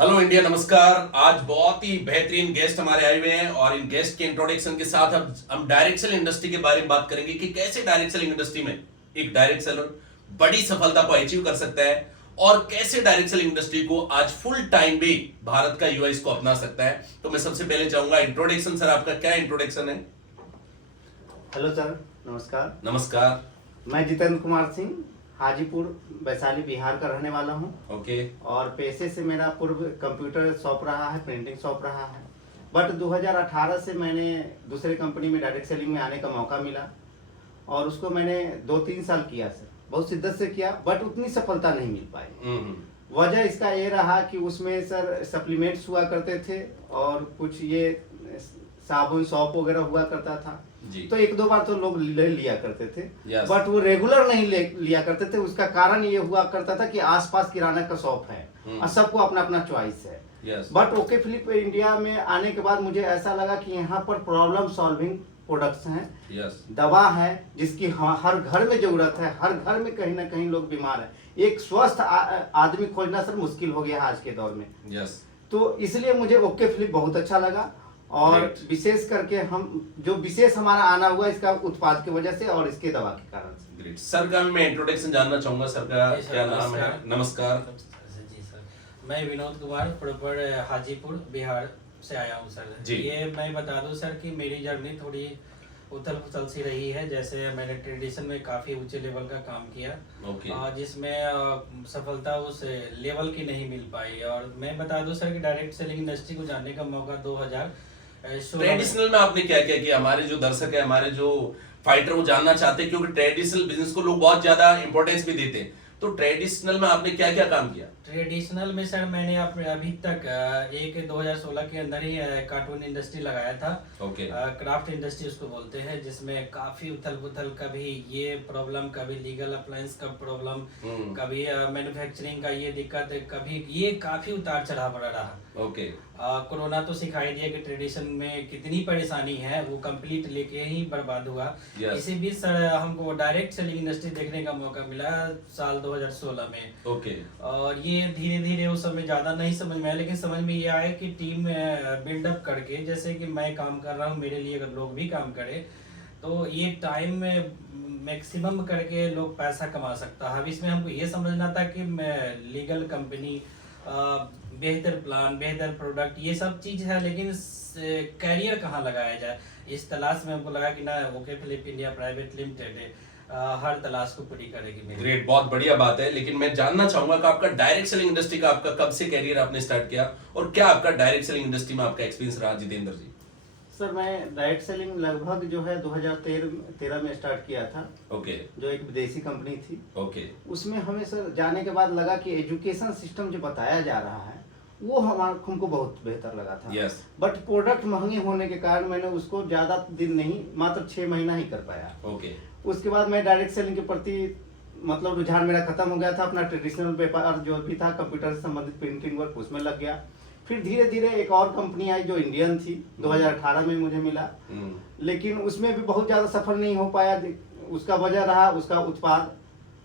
Hello India, नमस्कार। आज बहुत ही बेहतरीन गेस्ट हमारे आए हुए हैं और इन गेस्ट के इंट्रोडक्शन के साथ अब हम डायरेक्ट सेलिंग इंडस्ट्री के बारे में बात करेंगे कि कैसे डायरेक्ट सेलिंग इंडस्ट्री में एक डायरेक्ट सेलर बड़ी सफलता को अचीव कर सकता है और कैसे डायरेक्ट सेलिंग इंडस्ट्री को आज फुल टाइम भी भारत का युवा इसको अपना सकता है। तो मैं सबसे पहले चाहूंगा इंट्रोडक्शन। सर, आपका क्या इंट्रोडक्शन है? हेलो सर, नमस्कार। नमस्कार। मैं जितेंद्र कुमार सिंह, हाजीपुर वैशाली बिहार का रहने वाला हूं। ओके। और पेशे से मेरा पूर्व कंप्यूटर शॉप रहा है, प्रिंटिंग शॉप रहा है। बट 2018 से मैंने दूसरे कंपनी में डायरेक्ट सेलिंग में आने का मौका मिला और उसको मैंने 2-3 साल किया सर, बहुत शिद्दत से किया, बट उतनी सफलता नहीं मिल पाई। वजह इसका ये रहा कि उसमें सर सप्लीमेंट्स हुआ करते थे और कुछ ये साबुन सॉप वगैरह हुआ करता था जी। तो 1-2 बार तो लोग ले लिया करते थे। Yes. बट वो रेगुलर नहीं लिया करते थे। उसका कारण ये हुआ करता था कि आसपास किराना का शॉप है और सबको अपना अपना चॉइस है। Yes. But okay Philip India में आने के बाद मुझे ऐसा लगा कि यहाँ पर प्रॉब्लम सॉल्विंग प्रोडक्ट्स हैं। Yes. दवा है जिसकी हर घर में जरूरत है, हर घर में कहीं ना कहीं लोग बीमार है। एक स्वस्थ आदमी खोजना सर मुश्किल हो गया आज के दौर में। Yes. तो इसलिए मुझे ओके फिलिप बहुत अच्छा लगा और विशेष करके हम जो विशेष हमारा आना हुआ इसका उत्पाद की वजह से और इसके दवा के कारण से। ग्रेट। सर का मैं इंट्रोडक्शन जानना चाहूंगा। सर का क्या नाम है? नमस्कार। जी सर, मैं विनोद कुमार प्रॉपर हाजीपुर बिहार से आया हूँ सर जी। ये मैं बता दूं सर कि मेरी जर्नी थोड़ी उथल पुथल सी रही है। जैसे मैंने ट्रेडिशन में काफ़ी ऊंचे लेवल का काम किया ओके। जिसमें सफलता उस लेवल की नहीं मिल पाई। और मैं बता दूं सर कि डायरेक्ट सेलिंग इंडस्ट्री को जानने का मौका 2016 ट्रेडिशनल में आपने क्या क्या किया? हमारे जो दर्शक है, हमारे जो फाइटर, वो जानना चाहते हैं क्योंकि ट्रेडिशनल बिजनेस को लोग बहुत ज्यादा इंपॉर्टेंस भी देते हैं। तो ट्रेडिशनल में आपने क्या क्या काम किया? ट्रेडिशनल में सर मैंने अभी तक 2016 के अंदर ही कार्टून इंडस्ट्री लगाया था। ओके। क्राफ्ट इंडस्ट्री उसको बोलते हैं, जिसमें काफी उथल पुथल, कभी ये प्रॉब्लम, कभी लीगल अप्लायंस का प्रॉब्लम, कभी मैन्युफैक्चरिंग का ये दिक्कत, कभी ये काफी उतार चढ़ाव रहा। ओके। कोरोना तो सिखाई दिया कि ट्रेडिशन में कितनी परेशानी है, वो कंप्लीट लेके ही बर्बाद हुआ। Yes. इसी बीच सर हमको डायरेक्ट सेलिंग इंडस्ट्री देखने का मौका मिला साल 2016 में। ओके। और ये धीरे धीरे उस समय ज्यादा नहीं समझ में आया, लेकिन समझ में ये आया कि टीम बिल्डअप करके, जैसे कि मैं काम कर रहा हूँ, मेरे लिए अगर लोग भी काम करें तो ये टाइम में मैक्सिमम करके लोग पैसा कमा सकता है। अब इसमें हमको ये समझना था कि लीगल कंपनी, बेहतर प्लान, बेहतर प्रोडक्ट, ये सब चीज है, लेकिन कैरियर कहाँ लगाया जाए, इस तलाश में हमको लगा कि ना okay Philip India private limited हर तलाश को पूरी करेगी मेरी। ग्रेट, बहुत बढ़िया बात है। लेकिन मैं जानना चाहूंगा कि आपका डायरेक्ट सेलिंग इंडस्ट्री का आपका कब से कैरियर आपने स्टार्ट किया और क्या आपका डायरेक्ट सेलिंग इंडस्ट्री में आपका एक्सपीरियंस रहा, जितेंद्र जी? सर मैं डायरेक्ट सेलिंग लगभग जो है 2013 में स्टार्ट किया था। ओके। जो एक विदेशी कंपनी थी। ओके। उसमें हमें सर जाने के बाद लगा कि एजुकेशन सिस्टम जो बताया जा रहा है वो हमको बहुत बेहतर लगा था। Yes. बट प्रोडक्ट महंगे होने के कारण मैंने उसको ज्यादा दिन नहीं, मात्र 6 महीना ही कर पाया। ओके। उसके बाद मैं डायरेक्ट सेलिंग के प्रति मतलब रुझान मेरा खत्म हो गया था। अपना ट्रेडिशनल व्यापार जो भी था, कंप्यूटर से संबंधित प्रिंटिंग वर्क, उसमें लग गया। फिर धीरे धीरे एक और कंपनी आई जो इंडियन थी, 2018 में मुझे मिला। लेकिन उसमें भी बहुत ज्यादा सफल नहीं हो पाया। उसका वजह रहा उसका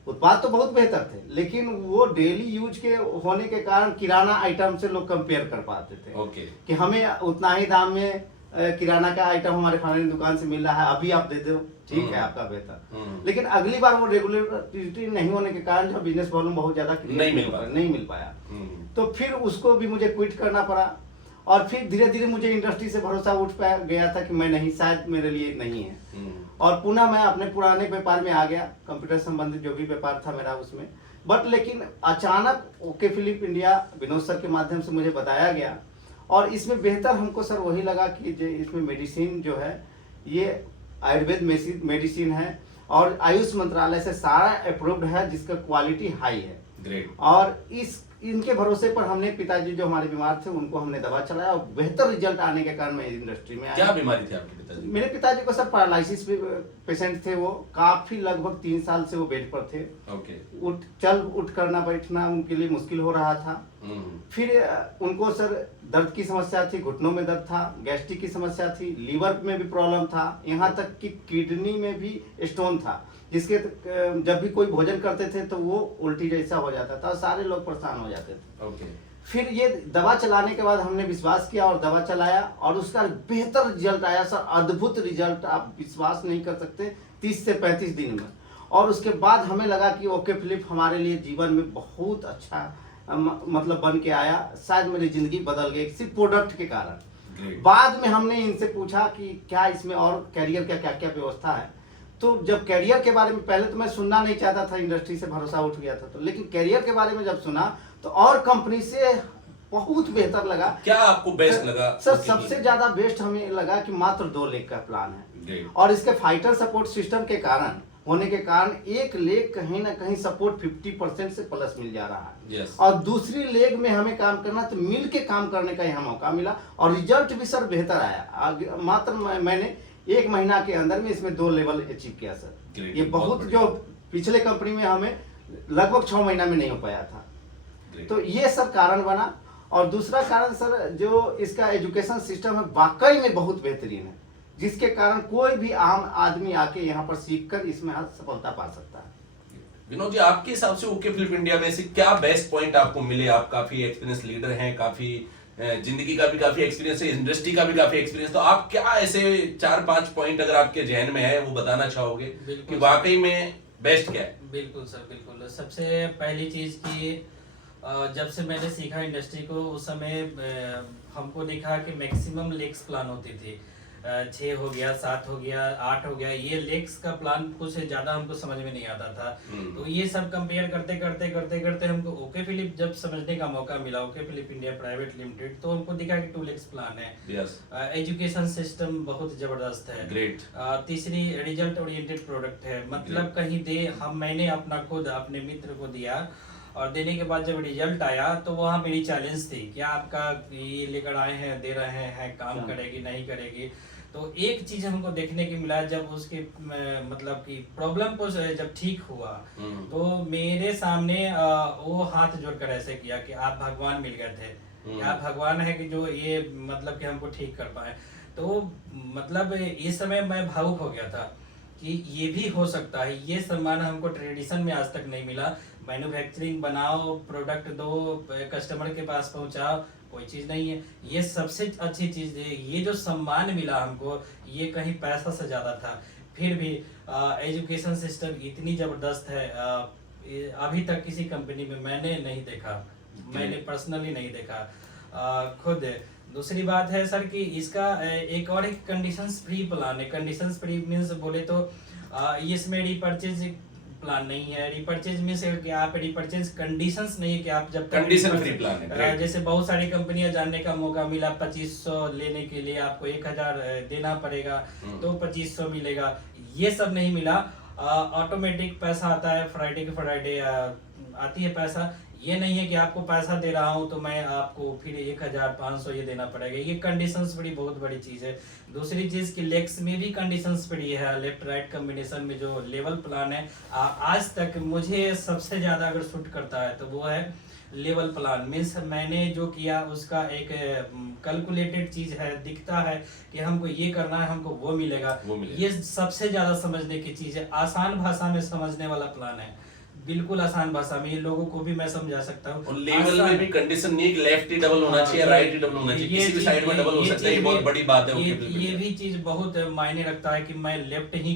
उत्पाद तो बहुत बेहतर थे, लेकिन वो डेली यूज के होने के कारण किराना आइटम से लोग कंपेयर कर पाते थे। ओके। कि हमें उतना ही दाम में किराना का आइटम हमारे खाने की दुकान से मिल रहा है, अभी आप दे दो, ठीक है आपका बेहतर। लेकिन अगली बार वो रेगुलरिटी नहीं होने के कारण जो बिजनेस वॉल्यूम बहुत ज्यादा नहीं मिल पाया। तो फिर उसको भी मुझे क्विट करना पड़ा और फिर धीरे धीरे मुझे इंडस्ट्री से भरोसा उठ गया था कि मैं नहीं, शायद मेरे लिए नहीं है। और पुनः मैं अपने पुराने व्यापार में आ गया, कंप्यूटर संबंधित जो भी व्यापार था मेरा उसमें। बट लेकिन अचानक okay Philip India Vinod sir के माध्यम से मुझे बताया गया और इसमें बेहतर हमको सर वही लगा कि इसमें मेडिसिन जो है ये आयुर्वेद मेडिसिन है और आयुष मंत्रालय से सारा अप्रूव्ड है, जिसका क्वालिटी हाई है। ग्रेट। और इनके भरोसे पर हमने, पिताजी जो हमारे बीमार थे उनको हमने दवा चलाया और बेहतर रिजल्ट आने के कारण मैं इंडस्ट्री में आया। क्या बीमारी थी आपके पिताजी? मेरे पिताजी को सर पैरालिसिस पेशेंट थे। वो काफी लगभग 3 साल से वो बेड पर थे। ओके। उठ करना बैठना उनके लिए मुश्किल हो रहा था। फिर उनको सर दर्द की समस्या थी, घुटनों में दर्द था, गैस्ट्रिक की समस्या थी, लीवर में भी प्रॉब्लम था, यहाँ तक कि किडनी में भी स्टोन था, जिसके जब भी कोई भोजन करते थे तो वो उल्टी जैसा हो जाता था, सारे लोग परेशान हो जाते थे। ओके। फिर ये दवा चलाने के बाद हमने विश्वास किया और दवा चलाया और उसका बेहतर रिजल्ट आया सर, अद्भुत रिजल्ट, आप विश्वास नहीं कर सकते, 30 से 35 दिन में। और उसके बाद हमें लगा कि ओके फिलिप हमारे लिए जीवन में बहुत अच्छा मतलब बन के आया, शायद मेरी जिंदगी बदल गई सिर्फ प्रोडक्ट के कारण। बाद में हमने इनसे पूछा कि क्या इसमें और कैरियर का क्या क्या व्यवस्था है। तो जब कैरियर के बारे में, पहले तो मैं सुनना नहीं चाहता था, इंडस्ट्री से भरोसा उठ गया था, तो लेकिन कैरियर के बारे में जब सुना तो और कंपनी से बहुत बेहतर लगा। क्या आपको बेस्ट लगा? सर सबसे ज्यादा बेस्ट हमें लगा कि मात्र 2 लेग का प्लान है और इसके फाइटर सपोर्ट सिस्टम के कारण होने के कारण एक लेग कहीं ना कहीं सपोर्ट 50% से प्लस मिल जा रहा है। yes. और दूसरी लेग में हमें काम करना तो मिल के काम करने का यहाँ मौका मिला और रिजल्ट भी सर बेहतर आया। मात्र मैंने 1 महीना के अंदर में इसमें 2 लेवल अचीव किया सर। ये बहुत जो पिछले कंपनी में हमें लगभग 6 महीना में नहीं हो पाया था। तो ये सब कारण बना। और दूसरा कारण सर जो इसका एजुकेशन सिस्टम है वाकई में बहुत बेहतरीन है, जिसके कारण कोई भी आम आदमी आके यहाँ पर सीखकर इसमें सफलता पा सकता है। विनोद जी, आपके हिसाब से ओके फिलिप इंडिया में से क्या बेस्ट पॉइंट आपको मिले? आप काफी एक्सपीरियंस लीडर हैं, काफी जिंदगी का भी काफी एक्सपीरियंस है, इंडस्ट्री का भी काफी एक्सपीरियंस, तो आप क्या ऐसे 4-5 पॉइंट अगर आपके जहन में है वो बताना चाहोगे कि वाकई में बेस्ट क्या है? बिल्कुल सर, बिल्कुल। सबसे पहली चीज की जब से मैंने सीखा इंडस्ट्री को, उस समय हमको दिखा कि मैक्सिमम लेग्स प्लान होती थी, 6 हो गया, 7 हो गया, 8 हो गया, ये लेग्स का प्लान कुछ ज्यादा हमको समझ में नहीं आता था। तो ये सब कंपेयर करते करते करते करते हमको ओके फिलिप जब समझने का मौका मिला, okay Philip India private limited, तो हमको दिखा कि 2 लेग्स प्लान है। एजुकेशन सिस्टम बहुत जबरदस्त है। ग्रेट। तीसरी रिजल्ट ओरिएंटेड प्रोडक्ट है, मतलब कहीं मैंने अपना खुद अपने मित्र को दिया और देने के बाद जब रिजल्ट आया तो वहाँ मेरी चैलेंज थी कि आपका ये लेकर आए हैं, दे रहे हैं, काम करेगी नहीं करेगी। तो एक चीज हमको देखने की मिला, जब उसके मतलब कि प्रॉब्लम को जब ठीक हुआ तो मेरे सामने वो हाथ जोड़कर ऐसे किया कि आप भगवान मिल गए थे, आप भगवान है कि जो ये मतलब कि हमको ठीक कर पाए। तो मतलब इस समय मैं भावुक हो गया था कि ये भी हो सकता है, ये सम्मान हमको ट्रेडिशन में आज तक नहीं मिला। मैन्युफैक्चरिंग बनाओ, प्रोडक्ट दो, कस्टमर के पास पहुंचाओ, कोई चीज नहीं है। ये सबसे अच्छी चीज है, ये जो सम्मान मिला हमको, ये कहीं पैसा से ज्यादा था। फिर भी एजुकेशन सिस्टम इतनी जबरदस्त है, अभी तक किसी कंपनी में मैंने नहीं देखा, मैंने पर्सनली नहीं देखा खुद। दूसरी बात है सर कि इसका एक और एक कंडीशंस फ्री प्लान है। कंडीशंस फ्री मींस बोले तो इसमें रिपर्चेज प्लान नहीं है। रिपर्चेज मींस कि आप रिपर्चेज कंडीशंस नहीं है कि आप जब कंडीशन फ्री प्लान है। जैसे बहुत सारी कंपनियां जानने का मौका मिला, 2500 लेने के लिए आपको 1000 देना पड़ेगा तो 2500 मिलेगा, ये सब नहीं मिला। ऑटोमेटिक पैसा आता है, फ्राइडे के फ्राइडे आती है पैसा। ये नहीं है कि आपको पैसा दे रहा हूं तो मैं आपको फिर 1500 ये देना पड़ेगा। ये कंडीशंस बड़ी बहुत बड़ी चीज है। दूसरी चीज कि लेग्स में भी कंडीशंस बड़ी है, लेफ्ट राइट कॉम्बिनेशन में जो लेवल प्लान है आज तक मुझे सबसे ज्यादा अगर सूट करता है तो वो है लेवल प्लान। मीन्स मैंने जो किया उसका एक कैलकुलेटेड चीज है, दिखता है कि हमको ये करना है, हमको वो मिलेगा। ये सबसे ज्यादा समझने की चीज है, आसान भाषा में समझने वाला प्लान है, बिल्कुल आसान भाषा में। ये लोगों को भी मैं समझा सकता हूँ। और लेवल में भी कंडीशन नहीं है कि लेफ्ट ही डबल होना चाहिए, राइट ही डबल होना चाहिए, किसी भी साइड में डबल हो सकता है। ये बहुत बड़ी बात है। ये भी चीज बहुत मायने रखता है कि मैं लेफ्ट ही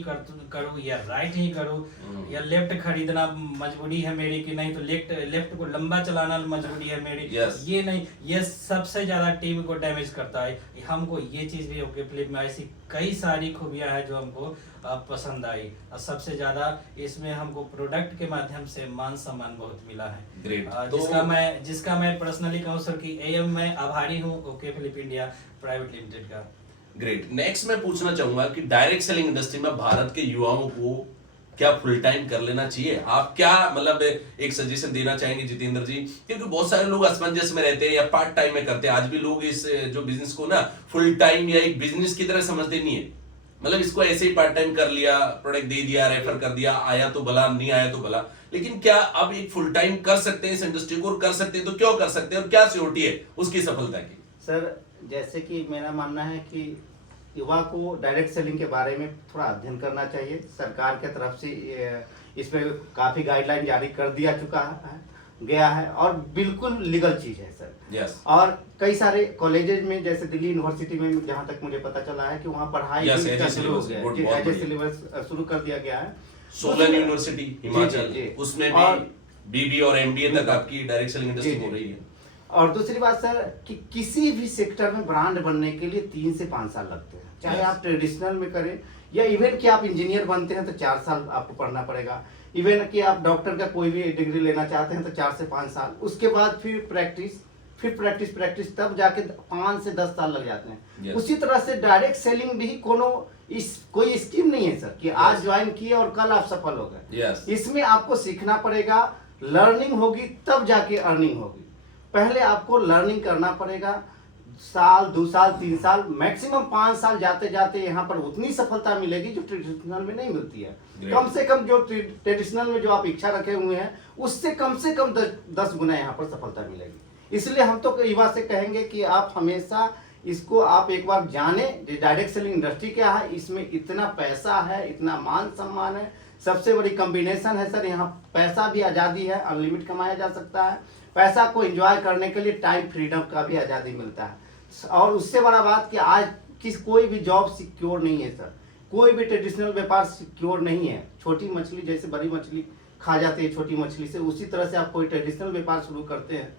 करूँ या राइट ही करूँ, या लेफ्ट खरीदना मजबूरी है मेरी कि नहीं तो लेफ्ट को लंबा चलाना मजबूरी है मेरी। ये नहीं, ये सबसे ज्यादा टीम को डैमेज करता है। हमको ये चीज भी ओके फिलिप में ऐसी कई सारी खूबियां हैं जो हमको पसंद आई, और सबसे ज्यादा इसमें हमको प्रोडक्ट के माध्यम से मान सम्मान बहुत मिला है। जिसका मैं पर्सनली कहूँ सर कि एएम मैं आभारी हूँ okay Philip India private limited का। ग्रेट। नेक्स्ट मैं पूछना चाहूंगा कि डायरेक्ट सेलिंग इंडस्ट्री में भारत के युवाओं को क्या फुल टाइम कर लेना चाहिए? आप क्या मतलब एक सजेशन देना चाहेंगे जितेंद्र जी? क्योंकि बहुत सारे लोग असमंजस में रहते हैं या पार्ट टाइम में करते हैं। आज भी लोग इस जो बिजनेस को ना फुल टाइम या एक बिजनेस की तरह समझते नहीं है। मतलब इसको ऐसे ही पार्ट टाइम कर लिया, प्रोडक्ट दे दिया, रेफर कर दिया, आया तो भला, नहीं आया तो भला। लेकिन क्या अब एक फुल टाइम कर सकते हैं इस इंडस्ट्री को? कर सकते हैं तो क्यों कर सकते हैं, और क्या सिक्योरिटी है उसकी सफलता की? सर जैसे कि मेरा मानना है कि युवा को डायरेक्ट सेलिंग के बारे में थोड़ा अध्ययन करना चाहिए। सरकार के तरफ से इसमें काफ़ी गाइडलाइन जारी कर दिया गया है और बिल्कुल लीगल चीज़ है सर। Yes. और कई सारे कॉलेजेज में जैसे दिल्ली यूनिवर्सिटी में जहाँ तक मुझे पता चला है कि वहाँ पढ़ाई Yes, भी as a शुरू हो syllabus, गया good, है, बहुत एज ए बढ़िया। सिलेबस शुरू कर दिया गया है। सोलन यूनिवर्सिटी हिमाचल, जी। उसमें और- भी बीबी और एमबीए तक आपकी डायरेक्ट सेलिंग इंडस्ट्री जी, हो जी। रही है। और दूसरी बात सर कि किसी भी सेक्टर में ब्रांड बनने के लिए 3 से 5 साल लगते हैं, चाहे Yes. आप ट्रेडिशनल में करें या इवन कि आप इंजीनियर बनते हैं तो 4 साल आपको पढ़ना पड़ेगा, इवन कि आप डॉक्टर का कोई भी डिग्री लेना चाहते हैं तो 4 से 5 साल, उसके बाद फिर प्रैक्टिस तब जाके 5 से 10 साल लग जाते हैं। Yes. उसी तरह से डायरेक्ट सेलिंग भी कोई स्कीम नहीं है सर कि आज ज्वाइन किए और कल आप सफल हो गए। Yes. इसमें आपको सीखना पड़ेगा, लर्निंग होगी तब जाके अर्निंग होगी। पहले आपको लर्निंग करना पड़ेगा, साल 2 साल 3 साल मैक्सिमम 5 साल जाते जाते यहाँ पर उतनी सफलता मिलेगी जो ट्रेडिशनल में नहीं मिलती है। Great. कम से कम जो ट्रेडिशनल में जो आप इच्छा रखे हुए हैं उससे कम से कम 10 गुना यहाँ पर सफलता मिलेगी। इसलिए हम तो युवा से कहेंगे कि आप हमेशा इसको आप एक बार जाने डायरेक्ट सेलिंग इंडस्ट्री क्या है, इसमें इतना पैसा है, इतना मान सम्मान है, सबसे बड़ी कॉम्बिनेशन है सर। यहाँ पैसा भी आज़ादी है, अनलिमिट कमाया जा सकता है, पैसा को एंजॉय करने के लिए टाइम फ्रीडम का भी आज़ादी मिलता है। और उससे बड़ा बात कि आज कोई भी जॉब सिक्योर नहीं है सर, कोई भी ट्रेडिशनल व्यापार सिक्योर नहीं है। छोटी मछली जैसे बड़ी मछली खा जाती है छोटी मछली से, उसी तरह से आप कोई ट्रेडिशनल व्यापार शुरू करते हैं,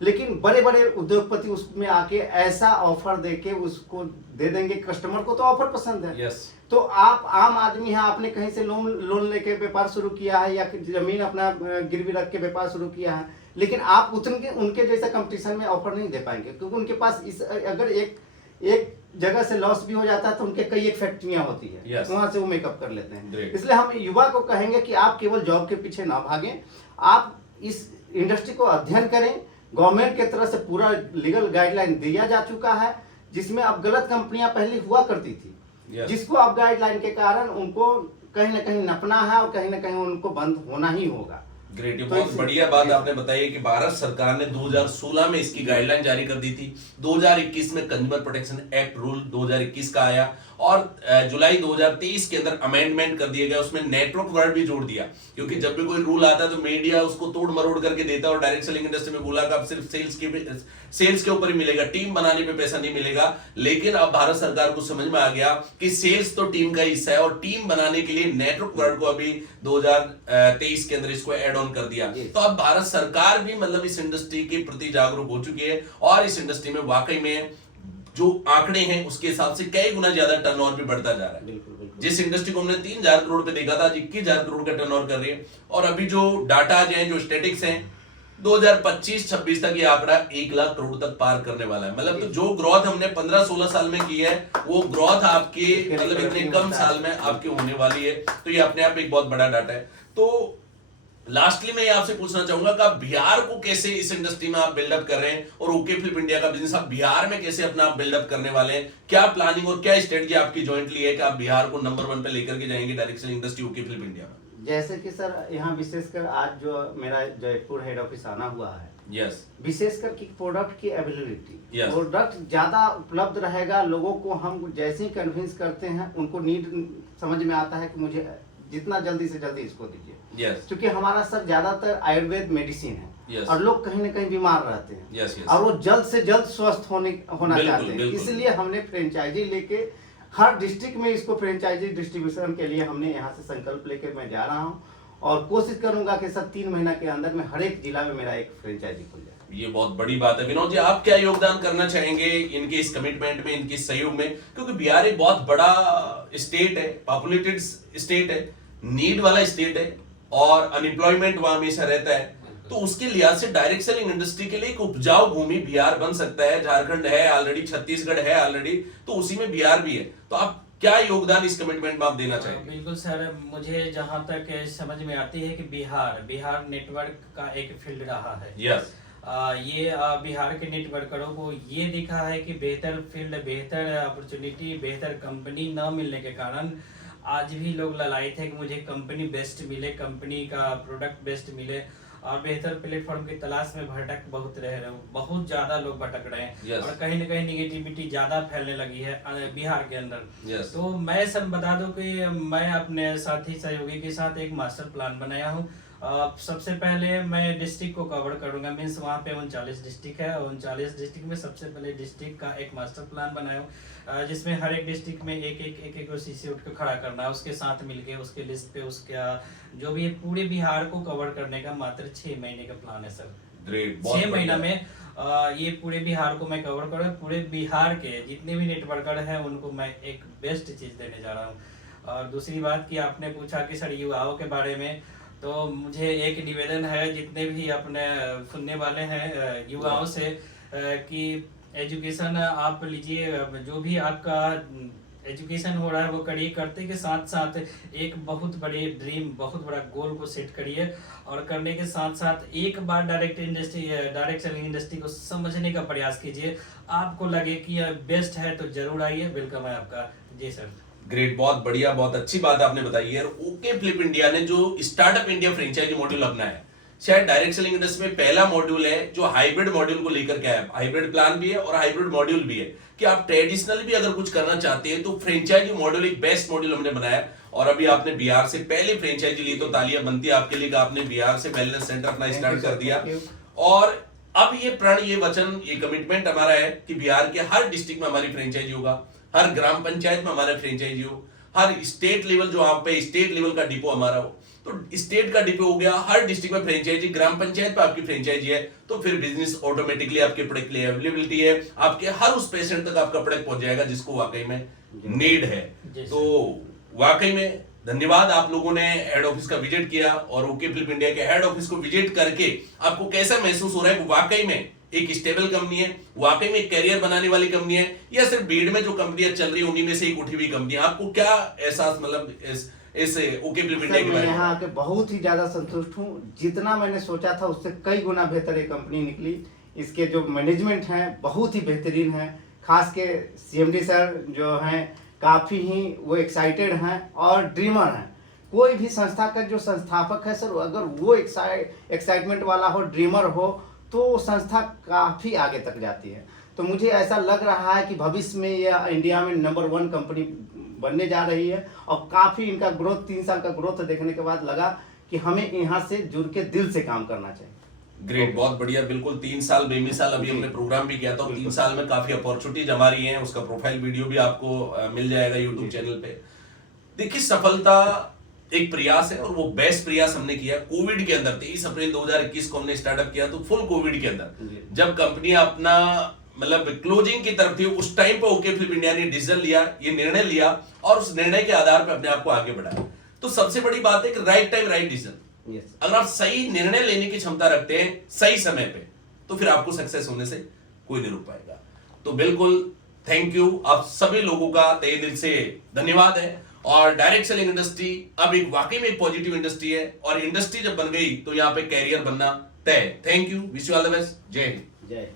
लेकिन बड़े बड़े उद्योगपति उसमें आके ऐसा ऑफर देके उसको दे देंगे, कस्टमर को तो ऑफर पसंद है। Yes. तो आप आम आदमी हैं, आपने कहीं से लोन लेके व्यापार शुरू किया है या जमीन अपना गिरवी रख के व्यापार शुरू किया है, लेकिन आप उनके जैसा कंपटीशन में ऑफर नहीं दे पाएंगे, क्योंकि उनके पास अगर एक जगह से लॉस भी हो जाता है तो उनके कई एक फैक्ट्रियां होती है। Yes. वहां से वो मेकअप कर लेते हैं। Great. इसलिए हम युवा को कहेंगे कि आप केवल जॉब के पीछे ना भागें, आप इस इंडस्ट्री को अध्ययन करें। गवर्नमेंट के तरफ से पूरा लीगल गाइडलाइन दिया जा चुका है, जिसमें अब गलत कंपनियां पहले हुआ करती थी, Yes. जिसको अब गाइडलाइन के कारण उनको कहीं ना कहीं नपना है और कहीं ना कहीं उनको बंद होना ही होगा। ग्रेट, ये तो बहुत इसी- बढ़िया बात जी। आपने बताई कि भारत सरकार ने 2016 में इसकी गाइडलाइन जारी कर दी थी। 2021 में कंज्यूमर प्रोटेक्शन एक्ट रूल 2021 का आया और जुलाई 2023 के अंदर अमेंडमेंट कर दिया गया, उसमें नेटवर्क वर्ड भी जोड़ दिया, क्योंकि जब भी कोई रूल आता है तो मीडिया उसको तोड़ मरोड़ करके देता है और डायरेक्ट सेलिंग इंडस्ट्री में बोला कि अब सिर्फ सेल्स के ऊपर ही मिलेगा, टीम बनाने पे पैसा नहीं मिलेगा। लेकिन अब भारत सरकार को समझ में आ गया कि सेल्स तो टीम का हिस्सा है और टीम बनाने के लिए नेटवर्क वर्ड को अभी 2023 के अंदर इसको एड ऑन कर दिया। तो अब भारत सरकार भी मतलब इस इंडस्ट्री के प्रति जागरूक हो चुकी है और इस इंडस्ट्री में वाकई में जो आंकड़े हैं उसके हिसाब से कई गुना ज्यादा टर्नओवर भी बढ़ता जा रहा है। बिल्कुल बिल्कुल। जिस इंडस्ट्री को हमने 3000 करोड़ पे देखा था, आज 21,000 करोड़ का टर्नओवर कर रही है। और अभी जो डाटा हैं, जो स्टैटिक्स हैं, 2025-26 तक ये आंकड़ा 1 लाख करोड़ तक पार करने वाला है। मतलब तो जो ग्रोथ हमने 15-16 साल में की है, वो ग्रोथ आपके मतलब इतने कम साल में आपके होने वाली है। तो ये अपने आप एक बहुत बड़ा डाटा है। तो लास्टली मैं आपसे पूछना चाहूंगा कि आप बिहार को कैसे इस इंडस्ट्री में आप बिल्डअप कर रहे हैं और ओके फ्लिप इंडिया का बिजनेस आप बिहार में कैसे अपना बिल्डअप करने वाले हैं? क्या प्लानिंग और क्या स्ट्रेटजी आपकी जॉइंटली है कि आप बिहार को नंबर 1 पे लेकर के जाएंगे direct selling industry okay flip India में? जैसे कि सर यहाँ विशेषकर आज जो मेरा जयपुर हेड ऑफिस आना हुआ है, यस, विशेषकर कि प्रोडक्ट की अवेलेबिलिटी, Yes. प्रोडक्ट ज्यादा उपलब्ध रहेगा। लोगों को हम जैसे ही कन्विंस करते हैं, उनको नीड समझ में आता है कि मुझे जितना जल्दी से जल्दी इसको दीजिए। यस, क्योंकि हमारा सर ज्यादातर आयुर्वेद मेडिसिन है Yes. और लोग कहीं ना कहीं बीमार रहते हैं Yes, yes. और वो जल्द से जल्द स्वस्थ होना बिल्कुल, चाहते हैं। बिल्कुल। इसलिए हमने फ्रेंचाइजी लेके हर डिस्ट्रिक्ट में इसको फ्रेंचाइजी डिस्ट्रीब्यूशन के लिए हमने यहाँ से संकल्प लेकर मैं जा रहा हूँ और कोशिश करूंगा कि सर 3 महीना के अंदर में हर एक जिला में मेरा एक फ्रेंचाइजी खुल जाए। ये बहुत बड़ी बात है। विनोद जी, आप क्या योगदान करना चाहेंगे इनके इस कमिटमेंट में, इनके सहयोग में? क्योंकि बिहार एक बहुत बड़ा स्टेट है, पॉपुलेटेड स्टेट है, नीड वाला स्टेट है और अनएम्प्लॉयमेंट वहां हमेशा रहता है। तो उसके लिहाज से डायरेक्ट सेलिंग इंडस्ट्री के लिए एक उपजाऊ भूमि बिहार बन सकता है। झारखंड है ऑलरेडी, छत्तीसगढ़ है ऑलरेडी, तो उसी में बिहार भी है। तो आप क्या योगदान इस कमिटमेंट में आप देना चाहेंगे? बिल्कुल सर, मुझे जहाँ तक समझ में आती है कि बिहार नेटवर्क का एक फील्ड रहा है। यस, ये बिहार के नेटवर्करों को ये दिखा है कि बेहतर फील्ड, बेहतर अपॉर्चुनिटी, बेहतर कंपनी न मिलने के कारण आज भी लोग ललायत है कि मुझे कंपनी बेस्ट मिले, कंपनी का प्रोडक्ट बेस्ट मिले और बेहतर प्लेटफॉर्म की तलाश में भटक बहुत रह रहे, बहुत ज्यादा लोग भटक रहे हैं। Yes. और कहीं ना कहीं निगेटिविटी ज्यादा फैलने लगी है बिहार के अंदर। Yes. तो मैं सब बता दूं कि मैं अपने साथी सहयोगी के साथ एक मास्टर प्लान बनाया हूं सबसे पहले मैं डिस्ट्रिक्ट को कवर करूंगा, मीन्स वहाँ पे 39 डिस्ट्रिक्ट है, 39 डिस्ट्रिक्ट में सबसे पहले डिस्ट्रिक्ट का एक मास्टर प्लान बनाया हूँ, जिसमें हर एक डिस्ट्रिक्ट में एक सीसी उठ के खड़ा करना है, उसके साथ मिलके उसके लिस्ट पे उसका जो भी पूरे बिहार को कवर करने का मात्र 6 महीने का प्लान है सर। ग्रेट, 6 महीना में ये पूरे बिहार को मैं कवर करूँ, पूरे बिहार के जितने भी नेटवर्कर हैं उनको मैं एक बेस्ट चीज़ देने जा रहा हूँ। और दूसरी बात कि आपने पूछा कि सर युवाओं के बारे में, तो मुझे एक निवेदन है जितने भी अपने सुनने वाले हैं युवाओं से कि एजुकेशन आप लीजिए, जो भी आपका एजुकेशन हो रहा है वो करिए, करते के साथ साथ एक बहुत बड़े ड्रीम, बहुत बड़ा गोल को सेट करिए, और करने के साथ साथ एक बार डायरेक्ट सेलिंग इंडस्ट्री को समझने का प्रयास कीजिए। आपको लगे कि यह बेस्ट है तो जरूर आइए, वेलकम है आपका। जी सर। ग्रेट, बहुत बढ़िया, बहुत अच्छी बात आपने बताई है। ओके फ्लिप इंडिया ने जो स्टार्टअप इंडिया फ्रेंचाइजी मॉड्यूल अपनाया है, शायद डायरेक्ट सेलिंग इंडस्ट्री में पहला मॉड्यूल है जो हाइब्रिड मॉड्यूल को लेकर के आया। हाइब्रिड प्लान भी है और हाइब्रिड मॉड्यूल भी है कि आप ट्रेडिशनल भी अगर कुछ करना चाहते हैं तो फ्रेंचाइजी मॉड्यूल एक बेस्ट मॉड्यूल हमने बनाया। और अभी आपने बिहार से पहले फ्रेंचाइजी ली, तो तालियां बनती है आपके लिए कि आपने बिहार से वेलनेस सेंटर अपना स्टार्ट कर दिया। और अब ये प्रण, ये वचन, ये कमिटमेंट हमारा है कि बिहार के हर डिस्ट्रिक्ट में हमारी फ्रेंचाइजी होगा, हर ग्राम पंचायत में हमारा फ्रेंचाइजी हो, हर स्टेट लेवल जो आप पे स्टेट लेवल का डिपो हमारा हो, तो स्टेट का डिपो हो गया, हर डिस्ट्रिक्ट में फ्रेंचाइजी, ग्राम पंचायत पे आपकी फ्रेंचाइजी है, तो फिर बिजनेस ऑटोमेटिकली आपके प्रोडक्ट के लिए अवेलेबिलिटी है, आपके हर उस पेशेंट तक आपका प्रोडक्ट पहुंच जाएगा जिसको वाकई में नीड है। तो वाकई में धन्यवाद, आप लोगों ने हेड ऑफिस का विजिट किया, और ओके फ्लिप इंडिया के हेड ऑफिस को विजिट करके आपको कैसा महसूस हो रहा है? वाकई में एक स्टेबल कंपनी है, वाकई में एक कैरियर बनाने वाली कंपनी है, या सिर्फ भीड़ में जो कंपनियां चल रही है उन्हीं में से एक उठी हुई कंपनी है? आपको क्या एहसास, मतलब इस ओके फ्लिप इंडिया के बारे में? यहाँ आके बहुत ही ज्यादा संतुष्ट हूँ। जितना मैंने सोचा था उससे कई गुना बेहतर ये कंपनी निकली। इसके जो मैनेजमेंट है बहुत ही बेहतरीन है, खास के CMD सर जो हैं काफी ही वो एक्साइटेड हैं और ड्रीमर हैं। कोई भी संस्था का जो संस्थापक है सर, अगर वो एक्साइटमेंट वाला हो, ड्रीमर हो, तो संस्था काफी आगे तक जाती है। तो मुझे ऐसा लग रहा है कि भविष्य में यह इंडिया में नंबर 1 कंपनी बनने जा रही है, और काफी इनका ग्रोथ, 3 साल का ग्रोथ देखने के बाद लगा कि हमें यहाँ से जुड़ के दिल से काम करना चाहिए। ग्रेट, बहुत बढ़िया, बिल्कुल 3 साल बेमिसाल। अभी हमने प्रोग्राम भी किया था, 3 साल में काफी अपॉर्चुनिटीज हमारी हैं, उसका प्रोफाइल वीडियो भी आपको मिल जाएगा यूट्यूब चैनल पे। देखिए, सफलता एक प्रयास है, और वो बेस्ट प्रयास हमने किया कोविड के अंदर। 23 अप्रैल 2021 को हमने स्टार्टअप किया, तो फुल कोविड के अंदर जब कंपनी अपना मतलब क्लोजिंग की तरफ थी, उस टाइम पे ओके फ्लिप इंडिया ने डिसीजन लिया, ये निर्णय लिया, और उस निर्णय के आधार पर अपने आप को आगे बढ़ाया। तो सबसे बड़ी बात है कि राइट टाइम राइट डिसीजन। अगर आप सही निर्णय लेने की क्षमता रखते हैं सही समय पे, तो फिर आपको सक्सेस होने से कोई नहीं रोक पाएगा। तो बिल्कुल थैंक यू, आप सभी लोगों का तहे दिल से धन्यवाद है। और डायरेक्ट सेलिंग इंडस्ट्री अब एक वाकई में एक पॉजिटिव इंडस्ट्री है, और इंडस्ट्री जब बन गई तो यहाँ पे कैरियर बनना तय। Thank you, wish you all the best, जय हिंद। जय